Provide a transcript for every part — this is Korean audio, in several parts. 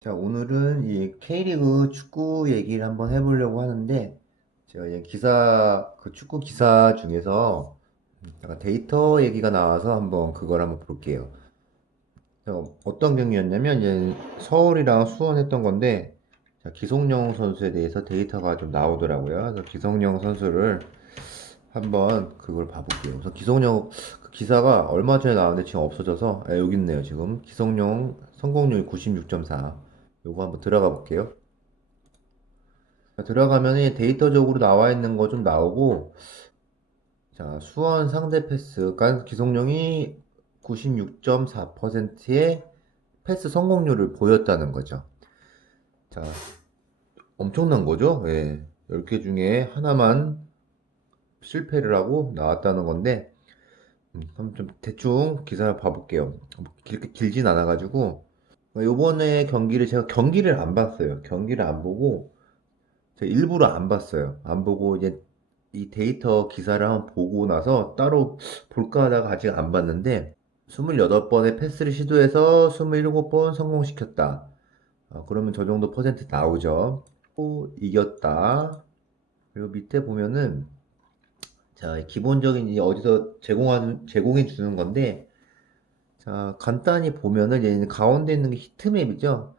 자, 오늘은 이 K리그 축구 얘기를 한번 해보려고 하는데, 제가 이제 축구 기사 중에서 약간 데이터 얘기가 나와서 한번 그걸 한번 볼게요. 어떤 경기였냐면, 이제 서울이랑 수원 했던 건데, 자, 기성용 선수에 대해서 데이터가 좀 나오더라고요. 그래서 기성용 선수를 한번 그걸 봐볼게요. 그래서 기성용 그 기사가 얼마 전에 나왔는데 지금 없어져서, 여기 있네요. 지금 기성용 성공률 96.4. 요거 한번 들어가 볼게요. 들어가면 데이터적으로 나와 있는 거 좀 나오고, 자, 수원 상대 패스, 그러니까 기성용이 96.4%의 패스 성공률을 보였다는 거죠. 자, 엄청난 거죠? 예. 10개 중에 하나만 실패를 하고 나왔다는 건데, 한번 좀 대충 기사를 봐볼게요. 뭐 그렇게 길진 않아가지고, 요번에 경기를 제가 경기를 안 봤어요. 경기를 안 보고, 제가 일부러 안 봤어요. 안 보고 이제 이 데이터 기사를 한번 보고 나서 따로 볼까 하다가 아직 안 봤는데 28번의 패스를 시도해서 27번 성공시켰다. 그러면 저 정도 퍼센트 나오죠. 또 이겼다. 그리고 밑에 보면은 자, 기본적인 이 어디서 제공해 주는 건데 자, 간단히 보면은 얘는 가운데 있는 게 히트맵이죠.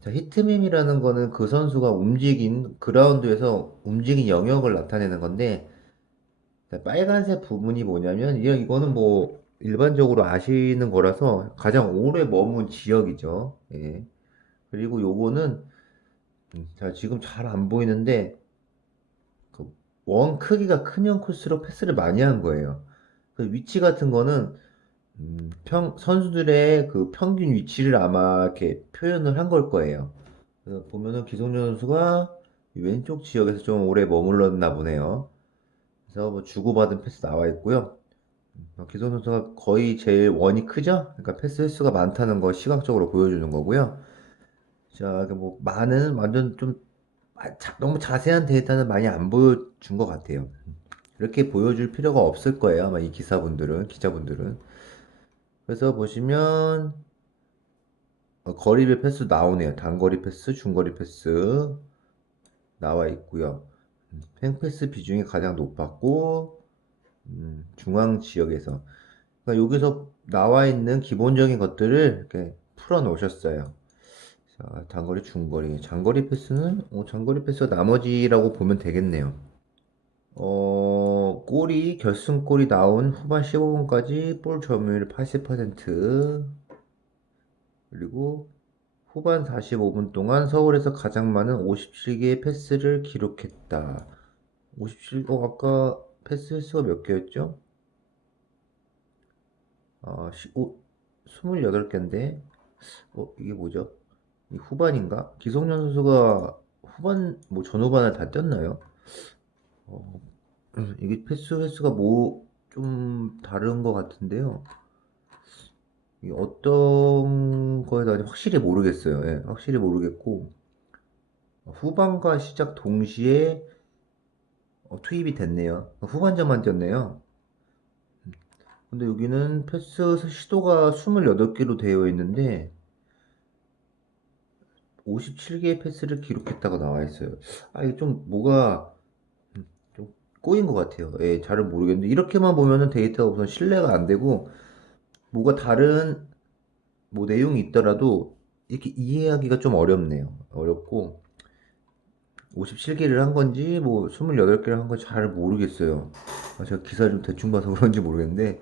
자, 히트맵이라는 거는 그 선수가 움직인 그라운드에서 움직인 영역을 나타내는 건데 자, 빨간색 부분이 뭐냐면 이거는 뭐 일반적으로 아시는 거라서 가장 오래 머문 지역이죠. 예. 그리고 요거는 자, 지금 잘 안 보이는데 그 원 크기가 크면 클수록 패스를 많이 한 거예요. 그 위치 같은 거는 선수들의 그 평균 위치를 아마 이렇게 표현을 한 걸 거예요. 그래서 보면은 기성용 선수가 이 왼쪽 지역에서 좀 오래 머물렀나 보네요. 그래서 뭐 주고받은 패스 나와 있고요. 기성용 선수가 거의 제일 원이 크죠? 그러니까 패스 횟수가 많다는 걸 시각적으로 보여주는 거고요. 자, 뭐 많은 완전 좀 너무 자세한 데이터는 많이 안 보여준 것 같아요. 이렇게 보여줄 필요가 없을 거예요. 아마 이 기자분들은. 그래서 보시면 거리별 패스 나오네요. 단거리 패스, 중거리 패스 나와 있고요. 팽패스 비중이 가장 높았고 중앙 지역에서 그러니까 여기서 나와 있는 기본적인 것들을 이렇게 풀어 놓으셨어요. 자, 단거리, 중거리, 장거리 패스는 장거리 패스가 나머지라고 보면 되겠네요. 결승골이 나온 후반 15분까지 볼 점유율 80%, 그리고 후반 45분 동안 서울에서 가장 많은 57개의 패스를 기록했다. 아까 패스 횟수가 몇 개였죠? 28개인데, 이게 뭐죠? 이 후반인가? 기성용 선수가 뭐 전후반을 다 뛰었나요? 어, 이게 패스 횟수가 뭐, 좀 다른 것 같은데요. 이 어떤 거에 대해 확실히 모르겠어요. 예, 확실히 모르겠고, 후반과 시작 동시에 투입이 됐네요. 후반전만 뛰었네요. 근데 여기는 패스 시도가 28개로 되어 있는데 57개의 패스를 기록했다고 나와 있어요. 이게 좀 뭐가 좀 꼬인 것 같아요. 예, 잘은 모르겠는데 이렇게만 보면은 데이터가 우선 신뢰가 안 되고 뭐가 다른 뭐 내용이 있더라도 이렇게 이해하기가 좀 어렵네요. 어렵고 57개를 한 건지 뭐 28개를 한 건지 잘 모르겠어요. 제가 기사를 좀 대충 봐서 그런지 모르겠는데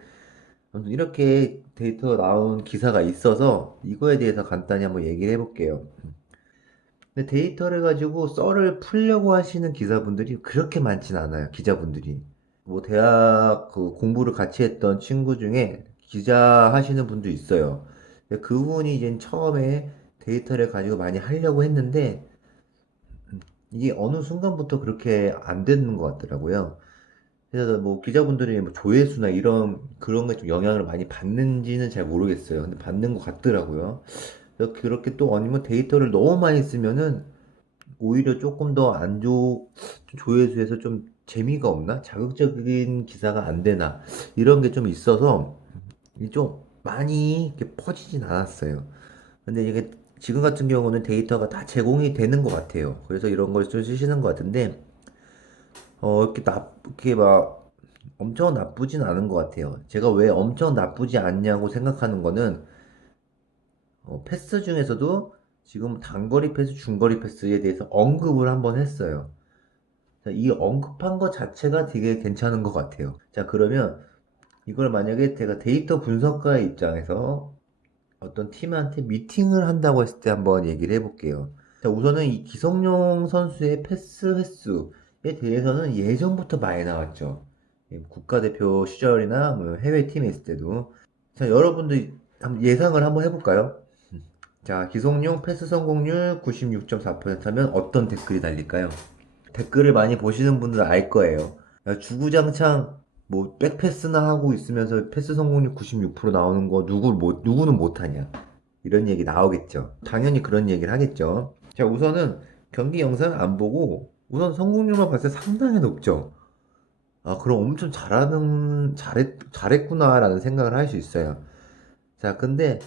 아무튼 이렇게 데이터가 나온 기사가 있어서 이거에 대해서 간단히 한번 얘기를 해볼게요. 근데 데이터를 가지고 썰을 풀려고 하시는 기자분들이 그렇게 많진 않아요. 기자분들이. 뭐 대학 그 공부를 같이 했던 친구 중에 기자 하시는 분도 있어요. 근데 그분이 이제 처음에 데이터를 가지고 많이 하려고 했는데 이게 어느 순간부터 그렇게 안 되는 것 같더라고요. 그래서 뭐 기자분들이 뭐 조회수나 이런 그런 게 좀 영향을 많이 받는지는 잘 모르겠어요. 근데 받는 것 같더라고요. 그래서 그렇게 또 아니면 데이터를 너무 많이 쓰면은 오히려 조금 더 안 조회수에서 좀 재미가 없나? 자극적인 기사가 안 되나? 이런 게 좀 있어서 이게 좀 많이 이렇게 퍼지진 않았어요. 근데 이게 지금 같은 경우는 데이터가 다 제공이 되는 것 같아요. 그래서 이런 걸 좀 쓰시는 것 같은데, 이렇게 막 엄청 나쁘진 않은 것 같아요. 제가 왜 엄청 나쁘지 않냐고 생각하는 거는, 패스 중에서도 지금 단거리 패스, 중거리 패스에 대해서 언급을 한번 했어요. 자, 이 언급한 것 자체가 되게 괜찮은 것 같아요. 자, 그러면 이걸 만약에 제가 데이터 분석가의 입장에서 어떤 팀한테 미팅을 한다고 했을 때 한번 얘기를 해볼게요. 자, 우선은 이 기성용 선수의 패스 횟수에 대해서는 예전부터 많이 나왔죠. 국가대표 시절이나 뭐 해외 팀에 있을 때도. 자, 여러분들 한번 예상을 한번 해볼까요? 자, 기성용 패스 성공률 96.4% 하면 어떤 댓글이 달릴까요? 댓글을 많이 보시는 분들은 알 거예요. 야, 주구장창 뭐 백패스나 하고 있으면서 패스 성공률 96% 나오는 거 누구는 못하냐. 이런 얘기 나오겠죠. 당연히 그런 얘기를 하겠죠. 자, 우선은 경기 영상을 안 보고 우선 성공률만 봤을 때 상당히 높죠. 아, 그럼 엄청 잘했구나라는 생각을 할 수 있어요. 자, 근데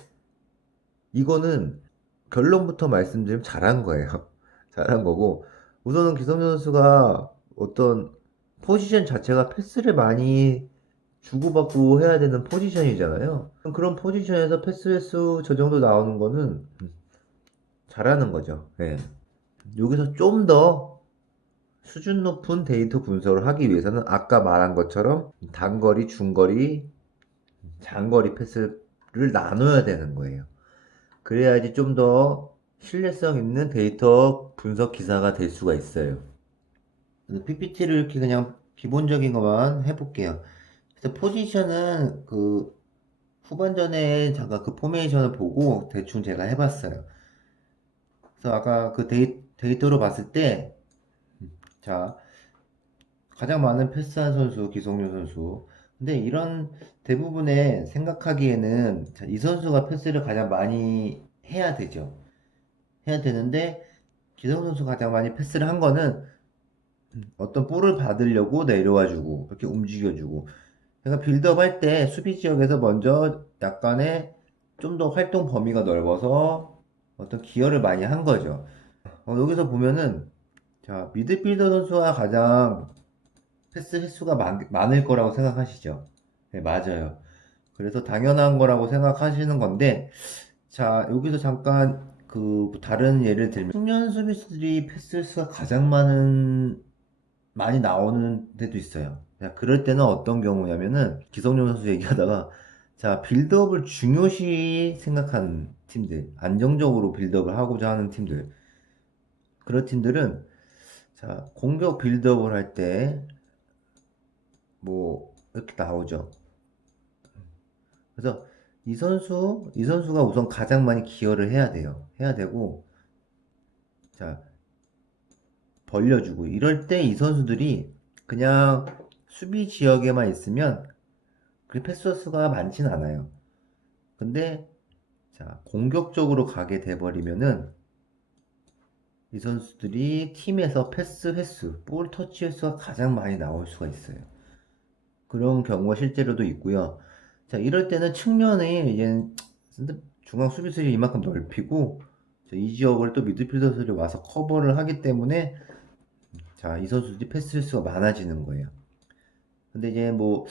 이거는 결론부터 말씀드리면 잘한 거예요. 잘한 거고, 우선은 기성용 선수가 어떤 포지션 자체가 패스를 많이 주고받고 해야 되는 포지션이잖아요. 그런 포지션에서 패스 횟수 저 정도 나오는 거는 잘하는 거죠. 예. 여기서 좀 더 수준 높은 데이터 분석을 하기 위해서는 아까 말한 것처럼 단거리, 중거리, 장거리 패스를 나눠야 되는 거예요. 그래야지 좀 더 신뢰성 있는 데이터 분석 기사가 될 수가 있어요. PPT를 이렇게 그냥 기본적인 것만 해볼게요. 그래서 포지션은 그 후반전에 잠깐 그 포메이션을 보고 대충 제가 해봤어요. 그래서 아까 그 데이터로 봤을 때, 자, 가장 많은 패스한 선수, 기성용 선수. 근데 이런 대부분의 생각하기에는 자, 이 선수가 패스를 가장 많이 해야 되죠. 해야 되는데, 기성용 선수가 가장 많이 패스를 한 거는 어떤 볼을 받으려고 내려와주고, 이렇게 움직여주고. 그러니까 빌드업 할 때 수비 지역에서 먼저 약간의 좀 더 활동 범위가 넓어서 어떤 기여를 많이 한 거죠. 여기서 보면은, 자, 미드필더 선수가 가장 패스 횟수가 많을 거라고 생각하시죠? 네, 맞아요. 그래서 당연한 거라고 생각하시는 건데, 자, 여기서 잠깐 그 다른 예를 들면, 청년 수비수들이 패스 횟수가 가장 많이 나오는 데도 있어요. 자, 그럴 때는 어떤 경우냐면은, 기성용 선수 얘기하다가, 자, 빌드업을 중요시 생각하는 팀들, 안정적으로 빌드업을 하고자 하는 팀들, 그런 팀들은, 자, 공격 빌드업을 할 때, 뭐, 이렇게 나오죠. 그래서 이 선수가 우선 가장 많이 기여를 해야 돼요. 해야 되고, 자, 벌려주고. 이럴 때 이 선수들이 그냥 수비 지역에만 있으면 그 패스 수가 많진 않아요. 근데, 자, 공격적으로 가게 돼버리면은 이 선수들이 팀에서 패스 횟수, 볼 터치 횟수가 가장 많이 나올 수가 있어요. 그런 경우가 실제로도 있고요. 자, 이럴 때는 측면에 이제 중앙 수비수를 이만큼 넓히고 이 지역을 또 미드필더들이 와서 커버를 하기 때문에 자, 이 선수들이 패스 횟수가 많아지는 거예요. 근데 이제 뭐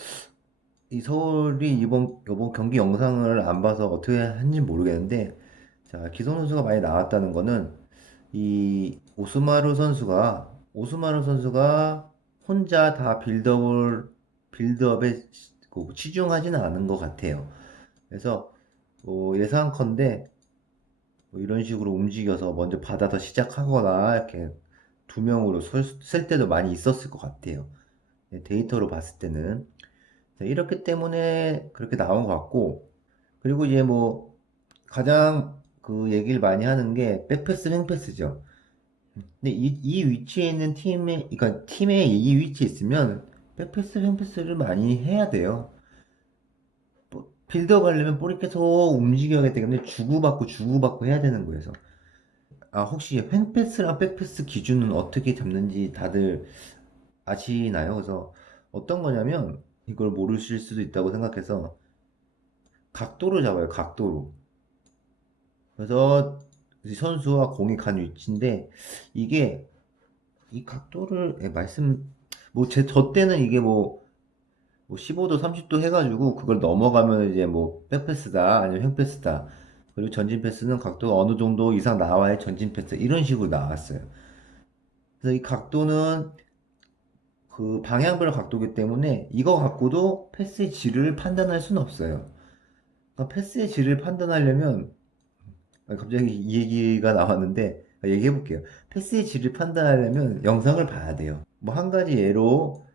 이 서울이 이번 경기 영상을 안 봐서 어떻게 한지 모르겠는데 자, 기성 선수가 많이 나왔다는 거는 이 오스마루 선수가 혼자 다 빌드업에 그 치중하지는 않은 것 같아요. 그래서 예상컨대 뭐 이런 식으로 움직여서 먼저 받아서 시작하거나 이렇게 두 명으로 쓸 때도 많이 있었을 것 같아요. 데이터로 봤을 때는 이렇기 때문에 그렇게 나온 것 같고 그리고 이제 뭐 가장 그 얘기를 많이 하는 게 백패스, 횡패스죠. 근데 이 위치에 있는 그러니까 팀에 이 위치에 있으면 백패스, 횡패스를 많이 해야 돼요. 빌드업 하려면 볼이 계속 움직여야 되기 때문에 주고받고 해야 되는 거여서. 아, 혹시 횡패스랑 백패스 기준은 어떻게 잡는지 다들 아시나요? 그래서 어떤 거냐면 이걸 모르실 수도 있다고 생각해서 각도를 잡아요, 각도로. 그래서 이 선수와 공이 간 위치인데 이게 이 각도를 뭐 저 때는 이게 뭐 15도 30도 해가지고 그걸 넘어가면 이제 뭐 백패스다 아니면 횡패스다, 그리고 전진 패스는 각도가 어느 정도 이상 나와야 전진 패스, 이런 식으로 나왔어요. 그래서 이 각도는 그 방향별 각도기 때문에 이거 갖고도 패스의 질을 판단할 수는 없어요. 그러니까 패스의 질을 판단하려면, 갑자기 이 얘기가 나왔는데 얘기해 볼게요. 패스의 질을 판단하려면 영상을 봐야 돼요. 뭐 한 가지 예로,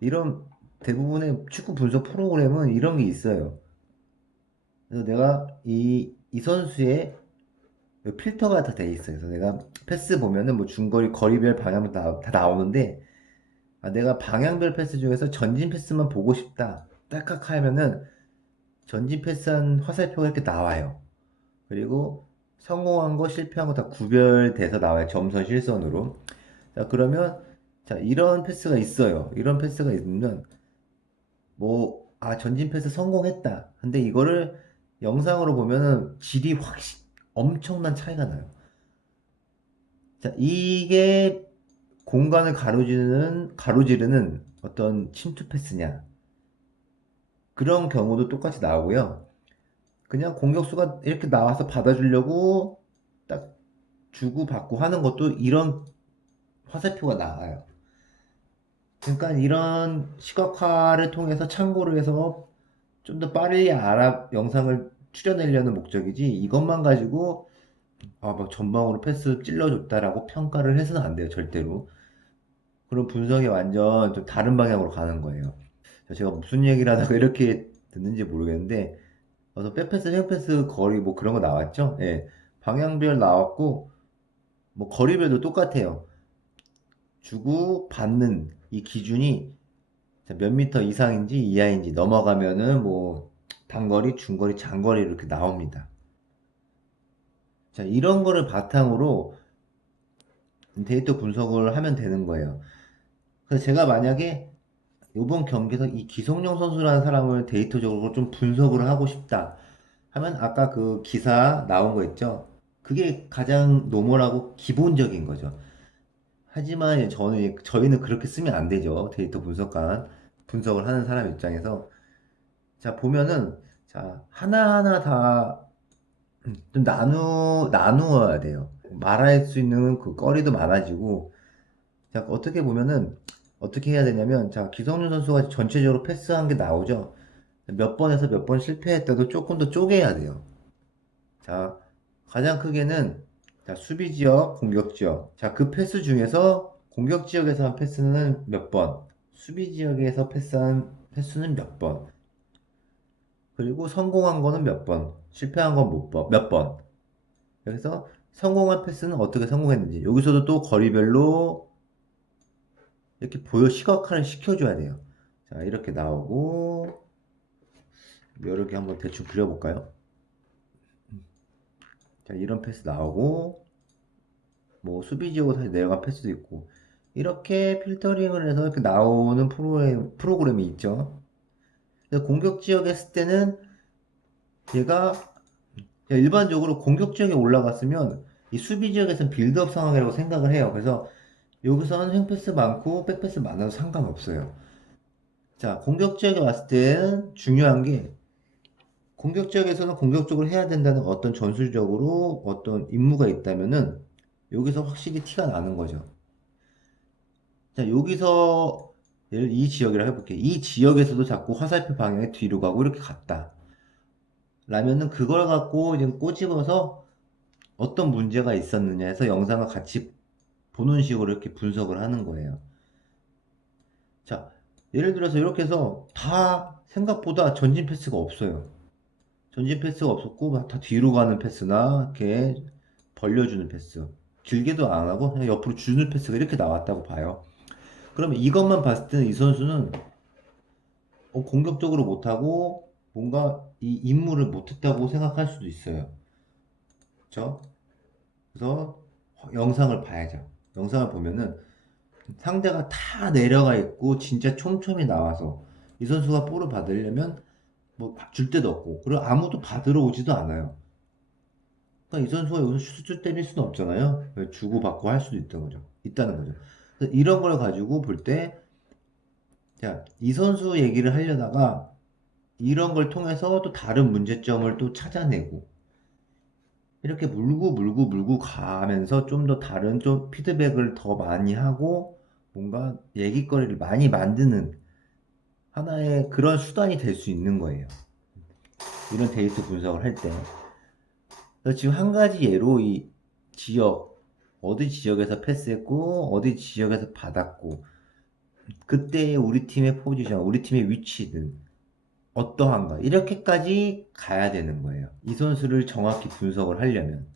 이런 대부분의 축구 분석 프로그램은 이런 게 있어요. 그래서 내가 이 선수의 필터가 다 돼 있어요. 그래서 내가 패스 보면은 뭐 중거리, 거리별 방향 다 나오는데, 내가 방향별 패스 중에서 전진 패스만 보고 싶다 딱딱 하면은 전진 패스한 화살표가 이렇게 나와요. 그리고 성공한 거 실패한 거 다 구별돼서 나와요. 점선 실선으로. 자, 그러면 자, 이런 패스가 있어요. 이런 패스가 있으면 전진 패스 성공했다. 근데 이거를 영상으로 보면은 질이 엄청난 차이가 나요. 자, 이게 공간을 가로지르는 어떤 침투 패스냐. 그런 경우도 똑같이 나오고요. 그냥 공격수가 이렇게 나와서 받아주려고 딱 주고 받고 하는 것도 이런 화살표가 나와요. 그러니까 이런 시각화를 통해서 참고를 해서 좀 더 빨리 영상을 추려내려는 목적이지, 이것만 가지고 막 전방으로 패스 찔러줬다라고 평가를 해서는 안 돼요, 절대로. 그런 분석이 완전 좀 다른 방향으로 가는 거예요. 제가 무슨 얘기를 하다가 이렇게 듣는지 모르겠는데, 백패스, 횡패스, 거리 뭐 그런 거 나왔죠? 예. 방향별 나왔고, 뭐 거리별도 똑같아요. 주고 받는 이 기준이 몇 미터 이상인지 이하인지 넘어가면은 뭐 단거리, 중거리, 장거리 이렇게 나옵니다. 자, 이런 거를 바탕으로 데이터 분석을 하면 되는 거예요. 그래서 제가 만약에 이번 경기에서 이 기성용 선수라는 사람을 데이터적으로 좀 분석을 하고 싶다 하면, 아까 그 기사 나온 거 있죠? 그게 가장 노멀하고 기본적인 거죠. 하지만 저희는 그렇게 쓰면 안 되죠. 데이터 분석관, 분석을 하는 사람 입장에서. 자, 보면은, 자, 하나하나 다 좀 나누어야 돼요. 말할 수 있는 그 거리도 많아지고, 자, 어떻게 보면은, 어떻게 해야 되냐면, 자, 기성용 선수가 전체적으로 패스한 게 나오죠. 몇 번에서 몇 번 실패했다도 조금 더 쪼개야 돼요. 자, 가장 크게는, 자, 수비 지역, 공격 지역. 자, 그 패스 중에서 공격 지역에서 한 패스는 몇 번, 수비 지역에서 패스한 패스는 몇 번, 그리고 성공한 거는 몇 번, 실패한 건 몇 번. 그래서 성공한 패스는 어떻게 성공했는지, 여기서도 또 거리별로 이렇게 시각화를 시켜줘야 돼요. 자, 이렇게 나오고, 여러 개 한번 대충 그려볼까요? 자, 이런 패스 나오고, 뭐 수비 지역으로 다시 내려간 패스도 있고, 이렇게 필터링을 해서 이렇게 나오는 프로그램이 있죠. 그래서 공격 지역에 했을 때는 얘가 일반적으로 공격 지역에 올라갔으면 이 수비 지역에서는 빌드업 상황이라고 생각을 해요. 그래서 여기서는 횡패스 많고 백패스 많아도 상관없어요. 자, 공격 지역에 왔을 때는 중요한 게, 공격 지역에서는 공격적으로 해야 된다는 어떤 전술적으로 어떤 임무가 있다면은 여기서 확실히 티가 나는 거죠. 자, 여기서 이 지역이라 해볼게요. 이 지역에서도 자꾸 화살표 방향에 뒤로 가고 이렇게 갔다. 라면은 그걸 갖고 지금 꼬집어서 어떤 문제가 있었느냐 해서 영상을 같이 보는 식으로 이렇게 분석을 하는 거예요. 자, 예를 들어서 이렇게 해서 다 생각보다 전진 패스가 없어요. 전진 패스가 없었고 막 다 뒤로 가는 패스나 이렇게 벌려주는 패스, 길게도 안 하고 그냥 옆으로 주는 패스가 이렇게 나왔다고 봐요. 그러면 이것만 봤을 때는 이 선수는 공격적으로 못하고 뭔가 이 임무를 못했다고 생각할 수도 있어요. 그렇죠? 그래서 영상을 봐야죠. 영상을 보면은 상대가 다 내려가 있고 진짜 촘촘히 나와서 이 선수가 볼을 받으려면 뭐 줄 데도 없고, 그리고 아무도 받으러 오지도 않아요. 그러니까 이 선수가 여기서 슛을 때릴 수는 없잖아요. 주고받고 할 수도 있다는 거죠. 그래서 이런 걸 가지고 볼 때, 자, 이 선수 얘기를 하려다가 이런 걸 통해서 또 다른 문제점을 또 찾아내고, 이렇게 물고 가면서 좀 더 다른 좀 피드백을 더 많이 하고, 뭔가 얘기거리를 많이 만드는 하나의 그런 수단이 될 수 있는 거예요. 이런 데이터 분석을 할 때. 그래서 지금 한 가지 예로 이 지역, 어디 지역에서 패스했고, 어디 지역에서 받았고, 그때의 우리 팀의 포지션, 우리 팀의 위치는 어떠한가. 이렇게까지 가야 되는 거예요. 이 선수를 정확히 분석을 하려면.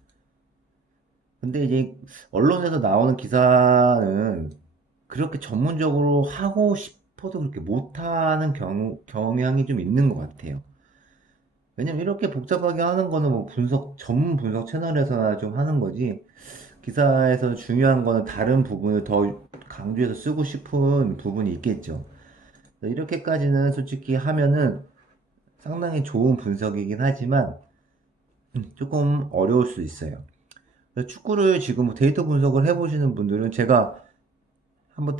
근데 이제 언론에서 나오는 기사는 그렇게 전문적으로 하고 싶어도 그렇게 못하는 경향이 좀 있는 것 같아요. 왜냐면 이렇게 복잡하게 하는 거는 뭐 전문 분석 채널에서나 좀 하는 거지. 기사에서 중요한 거는 다른 부분을 더 강조해서 쓰고 싶은 부분이 있겠죠. 이렇게까지는 솔직히 하면은 상당히 좋은 분석이긴 하지만 조금 어려울 수 있어요. 축구를 지금 뭐 데이터 분석을 해보시는 분들은 제가 한번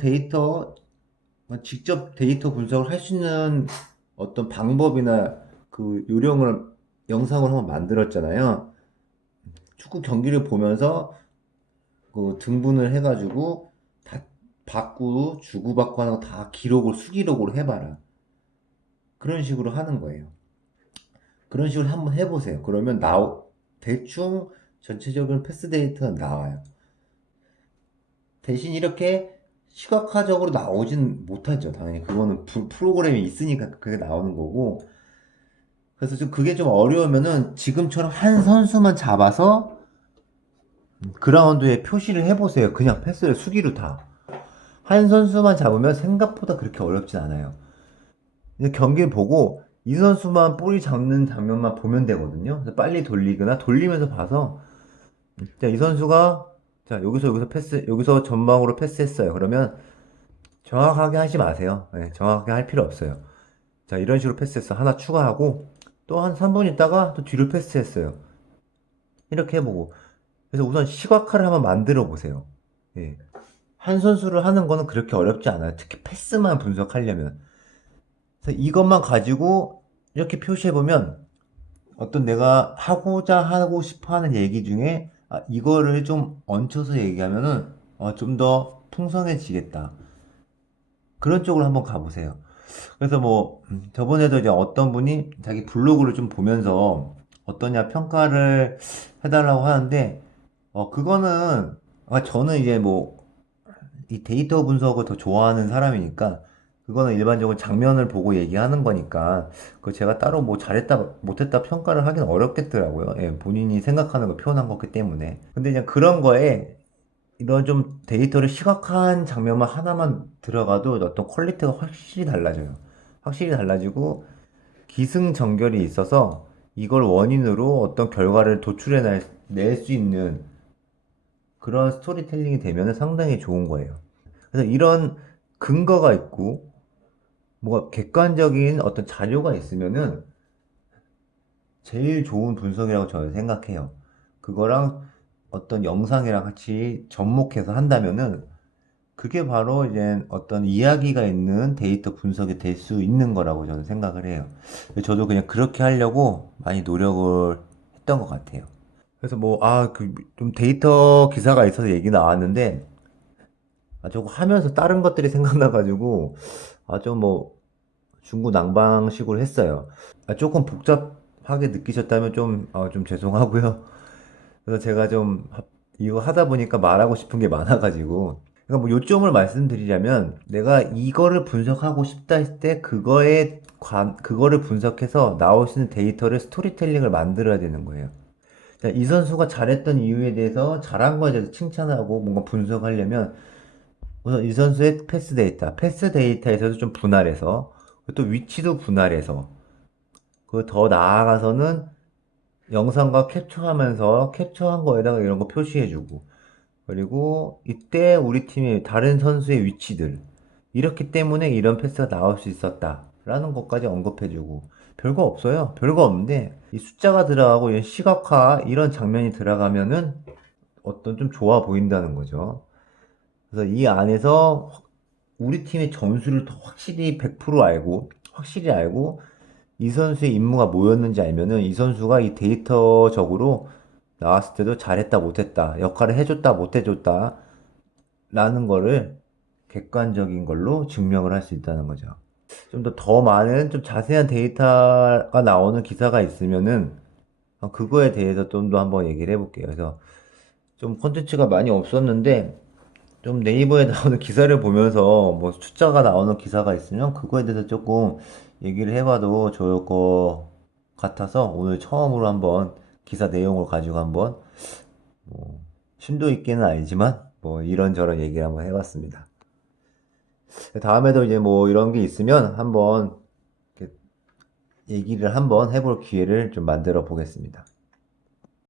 직접 데이터 분석을 할 수 있는 어떤 방법이나 그 요령을 영상을 한번 만들었잖아요. 축구 경기를 보면서 그 등분을 해가지고 다 받고 주고받고 하는 거 다 수기록으로 해봐라. 그런 식으로 하는 거예요. 그런 식으로 한번 해보세요. 그러면 대충 전체적인 패스 데이터가 나와요. 대신 이렇게 시각화적으로 나오진 못하죠. 당연히 그거는 프로그램이 있으니까 그게 나오는 거고. 그래서 그게 좀 어려우면은 지금처럼 한 선수만 잡아서 그라운드에 표시를 해보세요. 그냥 패스를 수기로 다. 한 선수만 잡으면 생각보다 그렇게 어렵진 않아요. 이제 경기를 보고 이 선수만 볼이 잡는 장면만 보면 되거든요. 그래서 빨리 돌리거나 돌리면서 봐서 자, 이 선수가 자, 여기서 패스, 여기서 전방으로 패스했어요. 그러면 정확하게 하지 마세요. 네, 정확하게 할 필요 없어요. 자, 이런 식으로 패스했어. 하나 추가하고 또 한 3분 있다가 또 뒤로 패스했어요. 이렇게 해보고. 그래서 우선 시각화를 한번 만들어 보세요. 예. 한 선수를 하는 거는 그렇게 어렵지 않아요. 특히 패스만 분석하려면. 그래서 이것만 가지고 이렇게 표시해보면 어떤 내가 하고 싶어 하는 얘기 중에 이거를 좀 얹혀서 얘기하면은 좀 더 풍성해지겠다. 그런 쪽으로 한번 가보세요. 그래서 뭐 저번에도 이제 어떤 분이 자기 블로그를 좀 보면서 어떠냐 평가를 해달라고 하는데 그거는 저는 이제 뭐 이 데이터 분석을 더 좋아하는 사람이니까 그거는 일반적으로 장면을 보고 얘기하는 거니까 그 제가 따로 뭐 잘했다 못했다 평가를 하긴 어렵겠더라고요. 예, 본인이 생각하는 걸 표현한 거기 때문에. 근데 그냥 그런 거에 이런 좀 데이터를 시각화한 장면만 하나만 들어가도 어떤 퀄리티가 확실히 달라져요. 확실히 달라지고 기승전결이 있어서 이걸 원인으로 어떤 결과를 낼 수 있는 그런 스토리텔링이 되면 상당히 좋은 거예요. 그래서 이런 근거가 있고 뭐가 객관적인 어떤 자료가 있으면은 제일 좋은 분석이라고 저는 생각해요. 그거랑 어떤 영상이랑 같이 접목해서 한다면은 그게 바로 이제 어떤 이야기가 있는 데이터 분석이 될 수 있는 거라고 저는 생각을 해요. 저도 그냥 그렇게 하려고 많이 노력을 했던 것 같아요. 그래서 뭐, 좀 데이터 기사가 있어서 얘기 나왔는데, 저거 하면서 다른 것들이 생각나가지고, 좀 뭐, 중구난방식으로 했어요. 조금 복잡하게 느끼셨다면 좀 죄송하고요. 그래서 제가 이거 하다 보니까 말하고 싶은 게 많아가지고. 그러니까 뭐 요점을 말씀드리자면, 내가 이거를 분석하고 싶다 했을 때, 그거를 분석해서 나올 수 있는 데이터를 스토리텔링을 만들어야 되는 거예요. 자, 이 선수가 잘했던 이유에 대해서, 잘한 거에 대해서 칭찬하고 뭔가 분석하려면, 우선 이 선수의 패스 데이터에서도 좀 분할해서, 또 위치도 분할해서, 그 더 나아가서는 영상과 캡처하면서 캡처한 거에다가 이런 거 표시해주고, 그리고 이때 우리 팀의 다른 선수의 위치들, 이렇기 때문에 이런 패스가 나올 수 있었다. 라는 것까지 언급해주고, 별거 없어요. 별거 없는데 이 숫자가 들어가고 이 시각화 이런 장면이 들어가면은 어떤 좀 좋아 보인다는 거죠. 그래서 이 안에서 우리 팀의 점수를 더 확실히 100% 알고 확실히 알고 이 선수의 임무가 뭐였는지 알면은 이 선수가 이 데이터적으로 나왔을 때도 잘했다 못했다 역할을 해줬다 못해줬다 라는 거를 객관적인 걸로 증명을 할 수 있다는 거죠. 좀 더 많은 좀 자세한 데이터가 나오는 기사가 있으면은 그거에 대해서 좀 더 한번 얘기를 해볼게요. 그래서 좀 콘텐츠가 많이 없었는데 좀 네이버에 나오는 기사를 보면서 뭐 숫자가 나오는 기사가 있으면 그거에 대해서 조금 얘기를 해봐도 좋을 것 같아서 오늘 처음으로 한번 기사 내용을 가지고 한번 뭐 심도 있게는 아니지만 뭐 이런저런 얘기를 한번 해봤습니다. 다음에도 이제 뭐 이런 게 있으면 한번 이렇게 얘기를 한번 해볼 기회를 좀 만들어 보겠습니다.